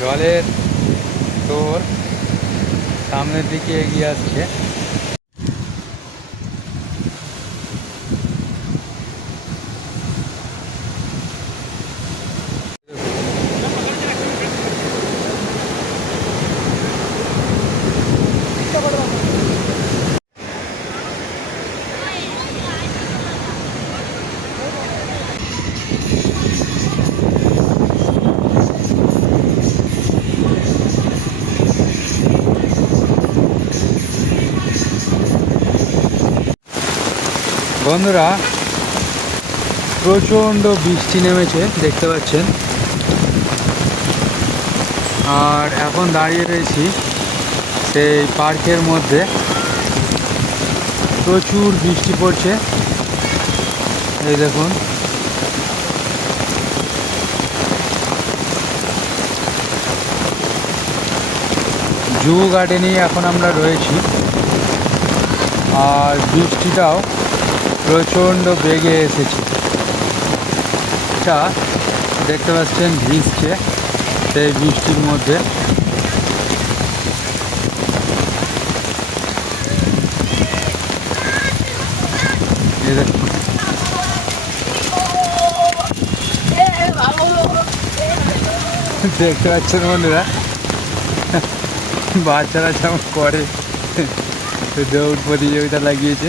জলের তোর সামনের দিকে এগিয়ে আসছে। বন্ধুরা, প্রচণ্ড বৃষ্টি নেমেছে, দেখতে পাচ্ছেন। আর এখন দাঁড়িয়ে রয়েছি সেই পার্কের মধ্যে। প্রচুর বৃষ্টি পড়ছে। এই দেখুন। জু গার্ডেনেই এখন আমরা রয়েছি। আর বৃষ্টিটাও প্রচণ্ড বেগে এসেছে। এটা দেখতে পাচ্ছেন ভিজছে সেই বৃষ্টির মধ্যে। দেখতে পাচ্ছেন বন্ধুরা? বাচ্চারা যেমন করে। দৌড় প্রতিযোগিতা লাগিয়েছে।